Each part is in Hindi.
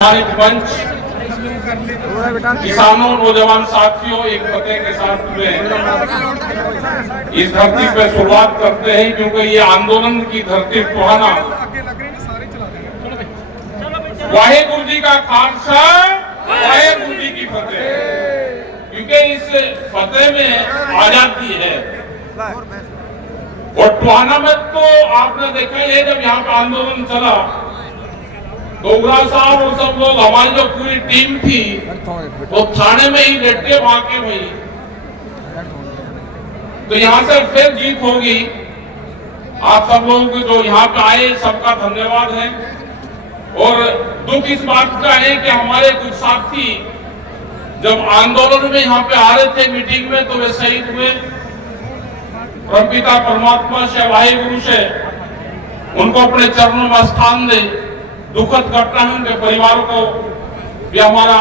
मंच किसानों नौजवान साथियों एक फतेह के साथ में इस धरती पर शुरुआत करते हैं, क्योंकि ये आंदोलन की धरती टोहाना। वाहेगुरु जी का खालसा, वाहेगुरु जी की फतेह। क्योंकि इस फतेह में आजादी है। और टोहाना में तो आपने देखा ही है, जब यहाँ पे आंदोलन चला तो उगरा साहब और सब लोग, हमारी जो पूरी टीम थी वो थाने में ही लेटे वहां के भाई। तो यहाँ से फिर जीत होगी। आप सब लोगों को जो यहाँ पे आए सबका धन्यवाद है। और दुख इस बात का है कि हमारे कुछ साथी जब आंदोलन में यहाँ पे आ रहे थे मीटिंग में, तो वे शहीद हुए। परमपिता परमात्मा से, वाहेगुरु से उनको अपने चरणों में स्थान दे। दुखद घटना है, उनके परिवारों को भी हमारा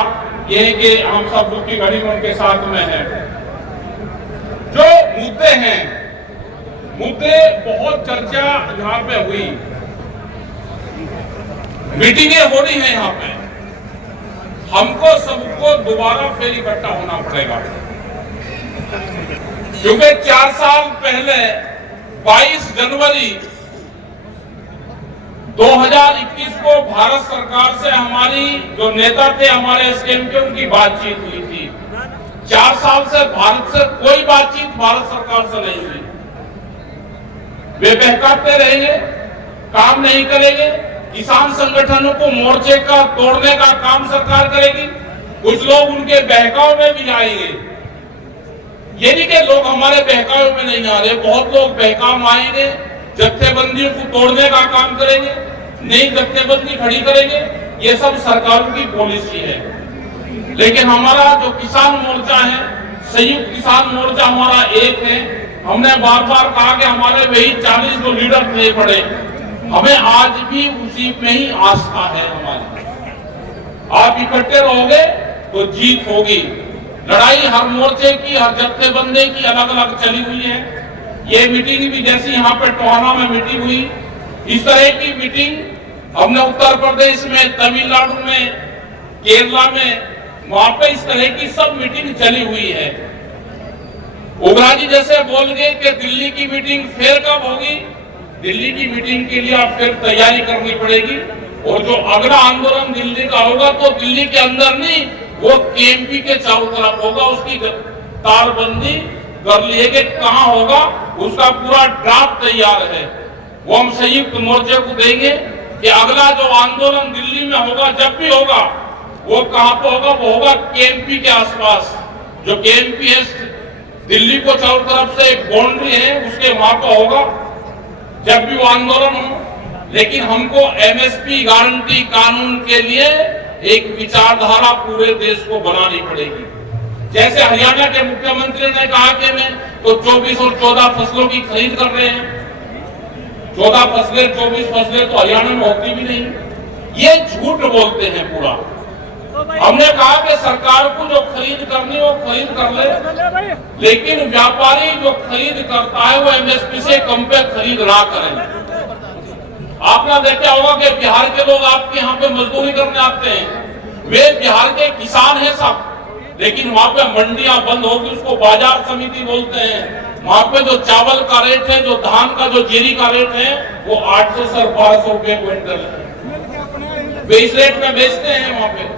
ये है कि हम सब दुख की घड़ी में उनके साथ में है। जो मुद्दे हैं, मुद्दे बहुत चर्चा यहाँ पे हुई, मीटिंगें हो रही हैं यहाँ पे। हमको सबको दोबारा फिर इकट्ठा होना पड़ेगा, क्योंकि 4 साल पहले 22 जनवरी 2021 को भारत सरकार से हमारी जो नेता थे हमारे एसकेएम के, उनकी बातचीत हुई थी। 4 साल से भारत से कोई बातचीत भारत सरकार से नहीं हुई। वे बहकाते रहेंगे, काम नहीं करेंगे। किसान संगठनों को मोर्चे का तोड़ने का काम सरकार करेगी। कुछ लोग उनके बहकाव में भी जाएंगे। ये नहीं कि लोग हमारे बहकाव में नहीं आ रहे, बहुत लोग बहकाव आएंगे, जत्थेबंदियों को तोड़ने का काम करेंगे, नई जत्थेबंदी खड़ी करेंगे। ये सब सरकारों की पॉलिसी है। लेकिन हमारा जो किसान मोर्चा है, संयुक्त किसान मोर्चा हमारा एक है। हमने बार बार कहा कि हमारे वही 40 जो लीडर नहीं पड़े, हमें आज भी उसी में ही आस्था है हमारी। आप इकट्ठे रहोगे तो जीत होगी। लड़ाई हर मोर्चे की, हर जत्थेबंदी की अलग अलग चली हुई है। ये मीटिंग भी जैसी यहाँ पे टोहाना में मीटिंग हुई, इस तरह की मीटिंग हमने उत्तर प्रदेश में, तमिलनाडु में, केरला में, वहां पे इस तरह की सब मीटिंग चली हुई है। उगरा जी जैसे बोल गए कि दिल्ली की मीटिंग फिर कब होगी। दिल्ली की मीटिंग के लिए आप फिर तैयारी करनी पड़ेगी। और जो अगला आंदोलन दिल्ली का होगा तो दिल्ली के अंदर नहीं, वो केएमपी के चारों तरफ होगा। उसकी तारबंदी कर लिए कि कहां होगा, उसका पूरा ड्राफ्ट तैयार है। वो हम संयुक्त मोर्चे को देंगे कि अगला जो आंदोलन दिल्ली में होगा, जब भी होगा, वो कहां पे होगा, वो होगा केएमपी के आसपास। जो केएमपी है, दिल्ली को चारों तरफ से एक बाउंड्री है, उसके वहां पे होगा जब भी वो आंदोलन हो। लेकिन हमको एमएसपी गारंटी कानून के लिए एक विचारधारा पूरे देश को बनानी पड़ेगी। जैसे हरियाणा के मुख्यमंत्री ने कहा कि मैं तो 24 और 14 फसलों की खरीद कर रहे हैं। 14 फसलें, 24 फसलें तो हरियाणा में होती भी नहीं। ये झूठ बोलते हैं पूरा। हमने कहा कि सरकार को जो खरीद करनी वो खरीद कर ले, लेकिन व्यापारी जो खरीद करता है वो एमएसपी से कम पे खरीद ना करें। आपने देखा होगा कि बिहार के लोग आपके यहाँ पे मजदूरी करने आते हैं, वे बिहार के किसान हैं सब, लेकिन वहां पे मंडियां बंद होगी, उसको बाजार समिति बोलते हैं। वहां पे जो चावल का रेट है, जो धान का, जो जीरी का रेट है, वो 800 से 1200 रुपए क्विंटल है। वे इस रेट में बेचते हैं।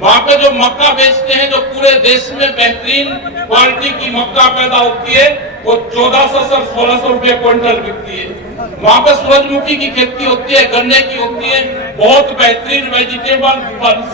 वहां पे जो मक्का बेचते हैं, जो पूरे देश में बेहतरीन क्वालिटी की मक्का पैदा होती है, वो 1400 से 1600 रुपए क्विंटल बिकती है। वहां पे सूरजमुखी की खेती होती है, गन्ने की होती है, बहुत बेहतरीन वेजिटेबल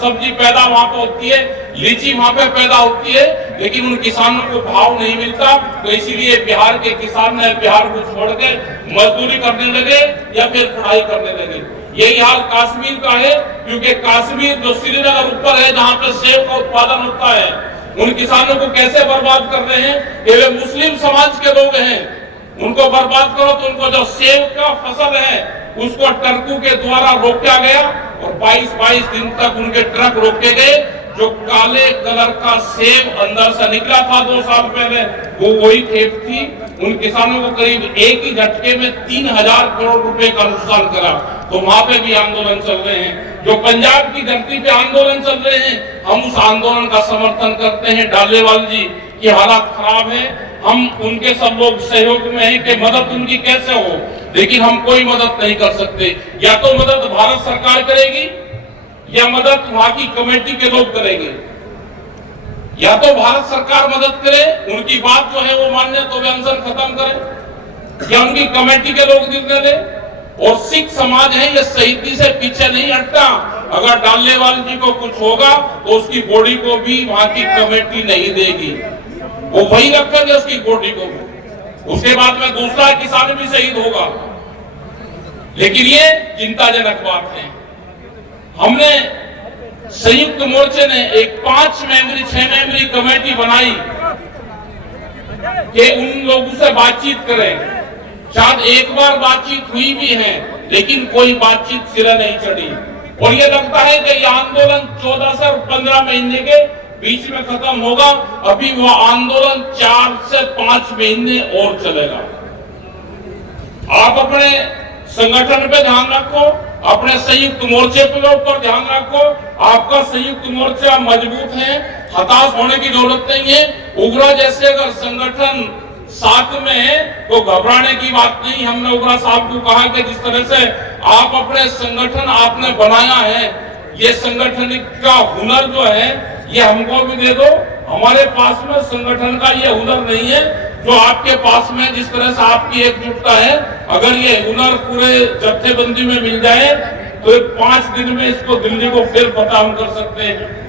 सब्जी पैदा वहां पे होती है, लीची वहां पे पैदा होती है। लेकिन उन किसानों को भाव नहीं मिलता, तो इसीलिए बिहार के किसान ने बिहार को छोड़ के मजदूरी करने लगे या फिर पढ़ाई करने लगे। यही हाल कश्मीर का है, क्योंकि कश्मीर जो श्रीनगर ऊपर है, जहाँ पे सेब का उत्पादन होता है, उन किसानों को कैसे बर्बाद कर रहे हैं कि वे मुस्लिम समाज के लोग हैं। उनको बर्बाद करो तो उनको जो सेब का फसल है उसको ट्रकों के द्वारा रोका गया और 22 दिन तक उनके ट्रक रोके गए। जो काले कलर का सेब अंदर से निकला था 2 साल पहले, वो वही खेप थी। उन किसानों को करीब एक ही झटके में 3000 करोड़ रुपए का नुकसान करा। तो वहां पे भी आंदोलन चल रहे हैं। जो पंजाब की धरती पे आंदोलन चल रहे हैं, हम उस आंदोलन का समर्थन करते हैं। डालेवाल जी की हालात खराब है, हम उनके सब लोग सहयोग में हैं कि मदद उनकी कैसे हो, लेकिन हम कोई मदद नहीं कर सकते। या तो मदद भारत सरकार करेगी या मदद वहां की कमेटी के लोग करेंगे। या तो भारत सरकार मदद करे, उनकी बात जो है वो मान्य तो वे अनशन खत्म करें, या उनकी कमेटी के लोग निर्णय ले। और सिख समाज है ये शहीदी से पीछे नहीं हटता। अगर डालेवाल जी को कुछ होगा तो उसकी बॉडी को भी वहां की कमेटी नहीं देगी, वो वही रखेंगे उसकी बॉडी को भी। उसके बाद में दूसरा किसान भी शहीद होगा। लेकिन ये चिंताजनक बात है। हमने संयुक्त मोर्चे ने एक 5 मेंबरी 6 मेंबरी कमेटी बनाई कि उन लोगों से बातचीत करें। शायद एक बार बातचीत हुई भी है, लेकिन कोई बातचीत सिरे नहीं चढ़ी। और ये लगता है कि यह आंदोलन 14 से 15 महीने के बीच में खत्म होगा। अभी वह आंदोलन 4 से 5 महीने और चलेगा। आप अपने संगठन पे ध्यान रखो, अपने संयुक्त मोर्चे पे ऊपर ध्यान रखो। आपका संयुक्त मोर्चा मजबूत है, हताश होने की जरूरत नहीं है। उग्रा जैसे अगर संगठन साथ में है तो घबराने की बात नहीं। हमने उग्रा साहब को कहा कि जिस तरह से आप अपने संगठन आपने बनाया है, ये संगठन का हुनर जो है ये हमको भी दे दो। हमारे पास में संगठन का ये हुनर नहीं है जो आपके पास में, जिस तरह से आपकी एकजुटता है। अगर ये हुनर पूरे जत्थेबंदी में मिल जाए तो 5 दिन में इसको दिल्ली को फिर फतह हम कर सकते हैं।